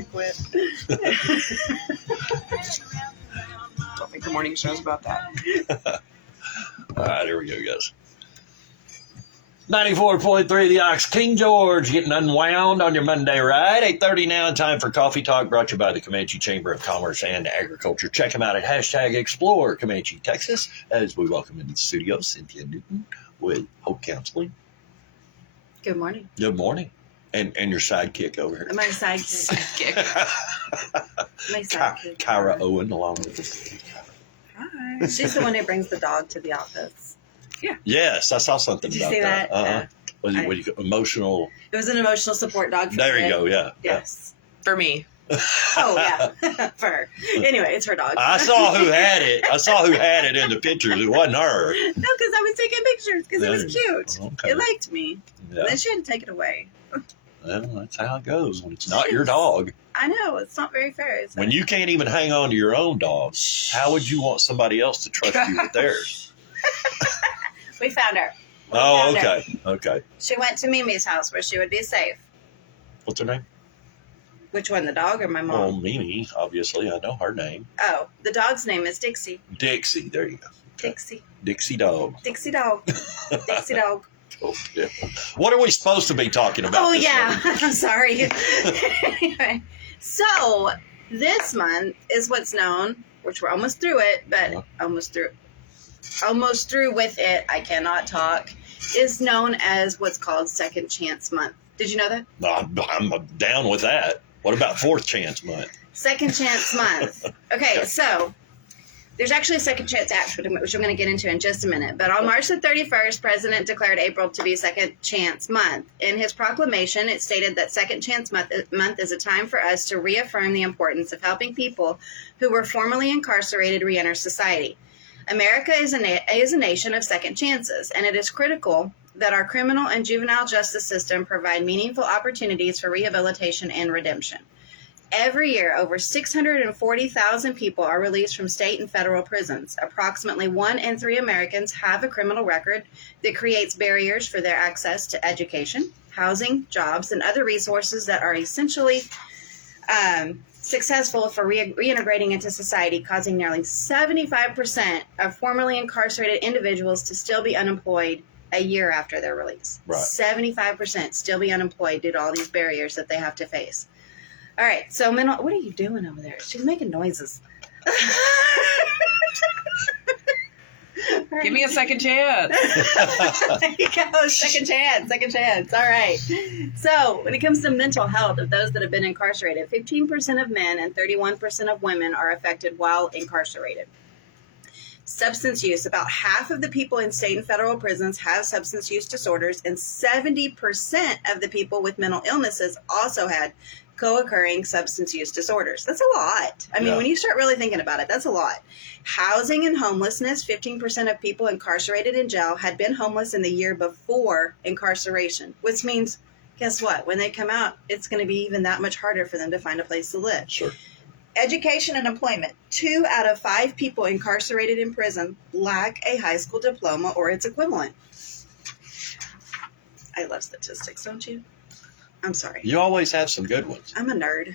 I quit. Don't think the morning show's about that. All right, here we go, guys. 94.3 The Ox, King George, getting unwound on your Monday ride. 8:30 now, time for Coffee Talk, brought to you by the Comanche Chamber of Commerce and Agriculture. Check them out at #Explore Comanche, Texas, as we welcome into the studio Cynthia Newton with Hope Counseling. Good morning. Good morning. And your sidekick over here. My sidekick. My sidekick. Kyra Owen, along with us. Hi. She's the one who brings the dog to the office. Yeah. Yes, I saw something Did about you see that? Was it, what do you call, emotional? It was an emotional support dog. For There you Fred. go, yeah. Yes. For me. Oh, yeah. For her. Anyway, it's her dog. I saw who had it. I saw who had it in the pictures. It wasn't her. No, because I was taking pictures because it was cute. Okay. It liked me. Yeah. Then she had to take it away. Well, that's how it goes when it's not your dog. I know. It's not very fair. It's When you can't even hang on to your own dog, how would you want somebody else to trust you with theirs? We found her. Oh, found her. okay. Okay. She went to Mimi's house where she would be safe. What's her name? Which one, the dog or my mom? Well, Mimi, obviously. I know her name. Oh, the dog's name is Dixie. Dixie. There you go. Okay. Dixie. Dixie dog. Dixie dog. Dixie dog. Oh, yeah. What are we supposed to be talking about? Oh, this yeah. morning? I'm sorry. Anyway, so this month is what's known, which we're almost through it, but almost through with it, I cannot talk, is known as what's called Second Chance Month. Did you know that? I'm down with that. What about Fourth Chance Month? Second Chance Month. Okay, so there's actually a Second Chance Act, which I'm going to get into in just a minute. But on March the 31st, President declared April to be Second Chance Month. In his proclamation, it stated that Second Chance Month is a time for us to reaffirm the importance of helping people who were formerly incarcerated reenter society. America is a nation of second chances, and it is critical that our criminal and juvenile justice system provide meaningful opportunities for rehabilitation and redemption. Every year, over 640,000 people are released from state and federal prisons. Approximately 1 in 3 Americans have a criminal record that creates barriers for their access to education, housing, jobs, and other resources that are essentially successful for reintegrating into society, causing nearly 75% of formerly incarcerated individuals to still be unemployed a year after their release. Right. 75% still be unemployed due to all these barriers that they have to face. All right, so what are you doing over there? She's making noises. Give me a second chance. There you go. Second chance. All right. So when it comes to mental health of those that have been incarcerated, 15% of men and 31% of women are affected while incarcerated. Substance use. About half of the people in state and federal prisons have substance use disorders, and 70% of the people with mental illnesses also had co-occurring substance use disorders. That's a lot. I mean, when you start really thinking about it, that's a lot. Housing and homelessness. 15% of people incarcerated in jail had been homeless in the year before incarceration, which means, guess what? When they come out, it's going to be even that much harder for them to find a place to live. Sure. Education and employment. 2 out of 5 people incarcerated in prison lack a high school diploma or its equivalent. I love statistics, don't you? I'm sorry. You always have some good ones. I'm a nerd.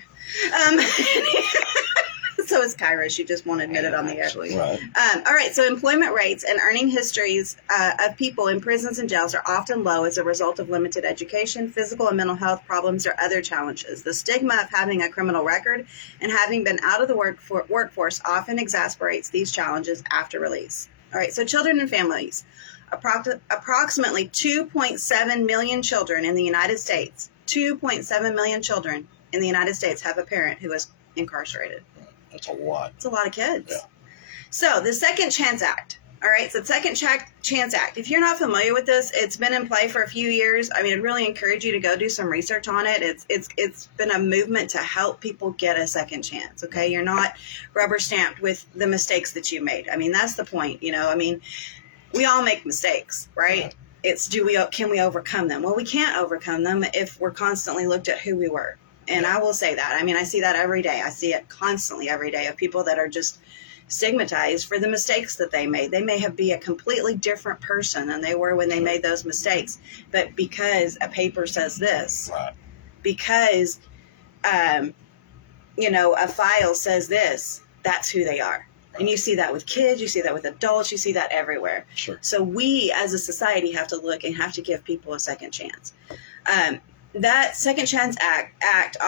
So is Kyra. She just won't admit it on the air. Right. All right. So employment rates and earning histories of people in prisons and jails are often low as a result of limited education, physical and mental health problems, or other challenges. The stigma of having a criminal record and having been out of the workforce often exacerbates these challenges after release. All right. So children and families. Approximately 2.7 million children in the United States. 2.7 million children in the United States have a parent who is incarcerated. That's a lot. It's a lot of kids. Yeah. So the Second Chance Act. All right. So the Second Chance Act. If you're not familiar with this, it's been in play for a few years. I mean, I'd really encourage you to go do some research on it. It's been a movement to help people get a second chance. Okay. You're not rubber stamped with the mistakes that you made. I mean, that's the point. You know, I mean, we all make mistakes, right? It's can we overcome them? Well, we can't overcome them if we're constantly looked at who we were. And I will say that. I mean, I see that every day. I see it constantly every day of people that are just stigmatized for the mistakes that they made. They may be a completely different person than they were when they made those mistakes. But because a paper says this, Right. because a file says this, that's who they are. And you see that with kids, you see that with adults, you see that everywhere. Sure. So we as a society have to look and have to give people a second chance. That Second Chance Act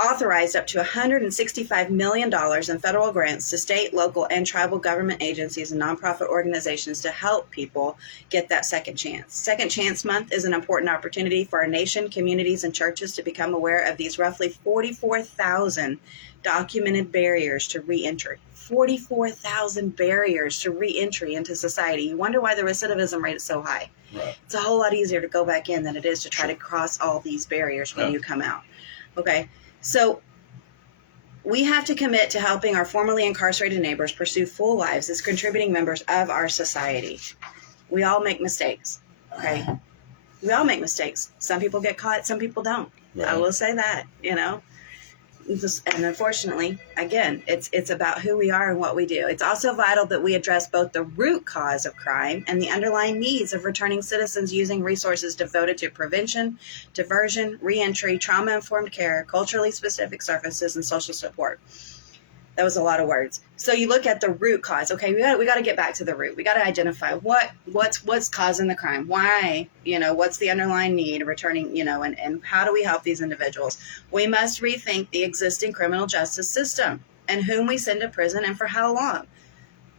authorized up to $165 million in federal grants to state, local, and tribal government agencies and nonprofit organizations to help people get that second chance. Second Chance Month is an important opportunity for our nation, communities, and churches to become aware of these roughly 44,000 documented barriers to reentry. 44,000 barriers to reentry into society. You wonder why the recidivism rate is so high. Right. It's a whole lot easier to go back in than it is to try to cross all these barriers when you come out. Okay, so we have to commit to helping our formerly incarcerated neighbors pursue full lives as contributing members of our society. We all make mistakes, okay? We all make mistakes. Some people get caught, some people don't. Right. I will say that, And unfortunately, again, it's about who we are and what we do. It's also vital that we address both the root cause of crime and the underlying needs of returning citizens using resources devoted to prevention, diversion, reentry, trauma-informed care, culturally specific services, and social support. That was a lot of words. So you look at the root cause. Okay, we got to get back to the root. We got to identify what's causing the crime. Why? What's the underlying need? Returning. And how do we help these individuals? We must rethink the existing criminal justice system and whom we send to prison and for how long.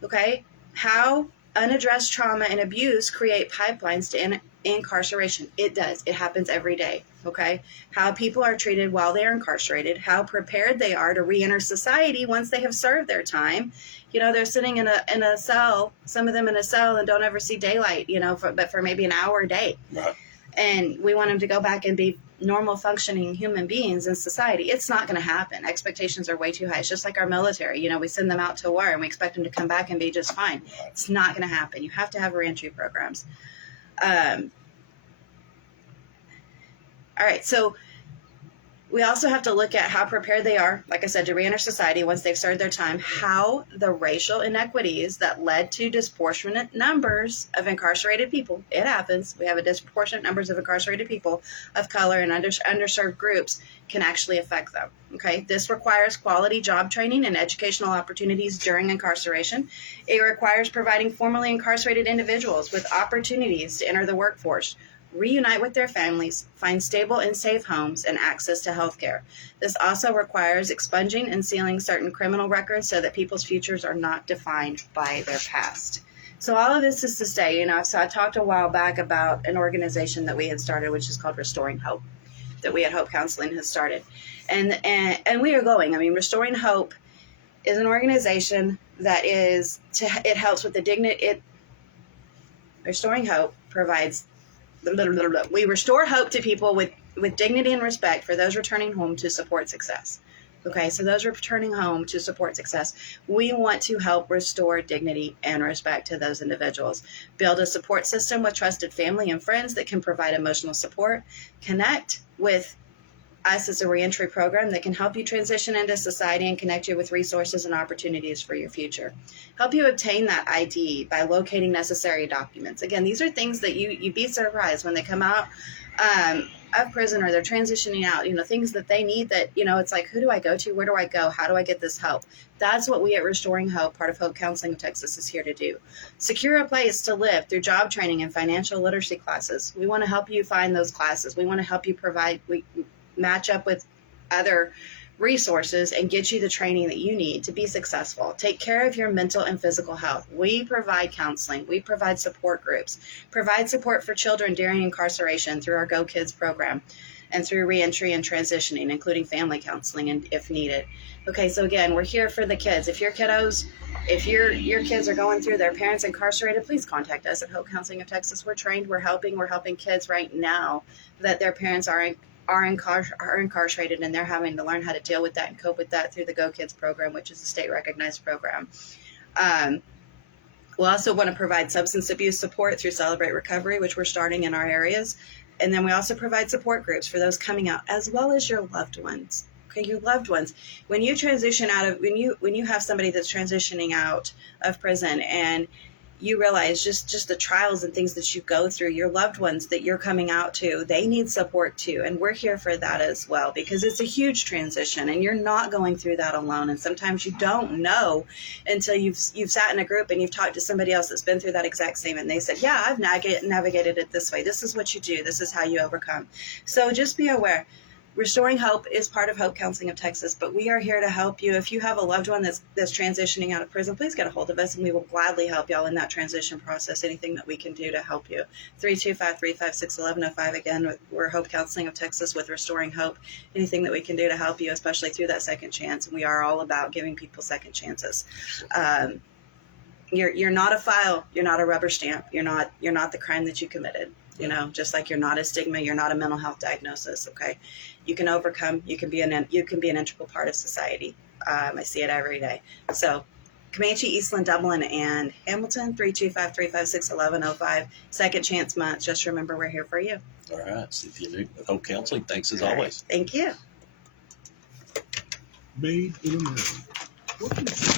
Okay, how unaddressed trauma and abuse create pipelines to incarceration. It does. It happens every day. Okay, how people are treated while they are incarcerated, how prepared they are to re-enter society once they have served their time. They're sitting in a cell, some of them in a cell, and don't ever see daylight, but for maybe an hour a day. Right. And we want them to go back and be normal functioning human beings in society. It's not going to happen. Expectations are way too high. It's just like our military. We send them out to war and we expect them to come back and be just fine. It's not going to happen. You have to have reentry programs. All right, so we also have to look at how prepared they are, like I said, to reenter society once they've served their time, how the racial inequities that led to disproportionate numbers of incarcerated people, it happens, we have a disproportionate numbers of incarcerated people of color and underserved groups can actually affect them, okay? This requires quality job training and educational opportunities during incarceration. It requires providing formerly incarcerated individuals with opportunities to enter the workforce, reunite with their families, find stable and safe homes, and access to health care. This also requires expunging and sealing certain criminal records so that people's futures are not defined by their past. So all of this is to say, so I talked a while back about an organization that we had started, which is called Restoring Hope, that we at Hope Counseling has started. And we are going. Restoring Hope is an organization that it helps with the dignity. Restoring Hope provides we restore hope to people with dignity and respect for those returning home to support success. Okay, so those returning home to support success, we want to help restore dignity and respect to those individuals. Build a support system with trusted family and friends that can provide emotional support. Connect with us as a reentry program that can help you transition into society and connect you with resources and opportunities for your future. Help you obtain that ID by locating necessary documents. Again, these are things that you'd be surprised when they come out of prison or they're transitioning out, things that they need that, it's like, who do I go to? Where do I go? How do I get this help? That's what we at Restoring Hope, part of Hope Counseling of Texas, is here to do. Secure a place to live through job training and financial literacy classes. We want to help you find those classes. We want to help you match up with other resources and get you the training that you need to be successful. Take care of your mental and physical health. We provide counseling. We provide support groups. Provide support for children during incarceration through our Go Kids program and through reentry and transitioning, including family counseling and if needed. Okay, so again, we're here for the kids. If your kids are going through their parents incarcerated, please contact us at Hope Counseling of Texas. We're trained. We're helping kids right now that their parents are incarcerated and they're having to learn how to deal with that and cope with that through the Go Kids program, which is a state recognized program. We'll also want to provide substance abuse support through Celebrate Recovery, which we're starting in our areas. And then we also provide support groups for those coming out, as well as your loved ones. Okay, your loved ones. When you transition when you have somebody that's transitioning out of prison and you realize just the trials and things that you go through, your loved ones that you're coming out to, they need support too. And we're here for that as well, because it's a huge transition and you're not going through that alone. And sometimes you don't know until you've sat in a group and you've talked to somebody else that's been through that exact same, and they said, yeah, I've navigated it this way. This is what you do. This is how you overcome. So just be aware. Restoring Hope is part of Hope Counseling of Texas, but we are here to help you. If you have a loved one that's transitioning out of prison, please get a hold of us, and we will gladly help y'all in that transition process. Anything that we can do to help you. 325-356-1105. Again, we're Hope Counseling of Texas with Restoring Hope. Anything that we can do to help you, especially through that second chance. And we are all about giving people second chances. You're not a file. You're not a rubber stamp. You're not the crime that you committed. You know, just like you're not a stigma, you're not a mental health diagnosis. Okay, you can overcome. You can be an integral part of society. I see it every day. So, Comanche, Eastland, Dublin, and Hamilton. 325-356-1105. Second Chance Month. Just remember, we're here for you. All right, Cynthia Newton with Hope Counseling. Thanks as always. Thank you. Made in America. What is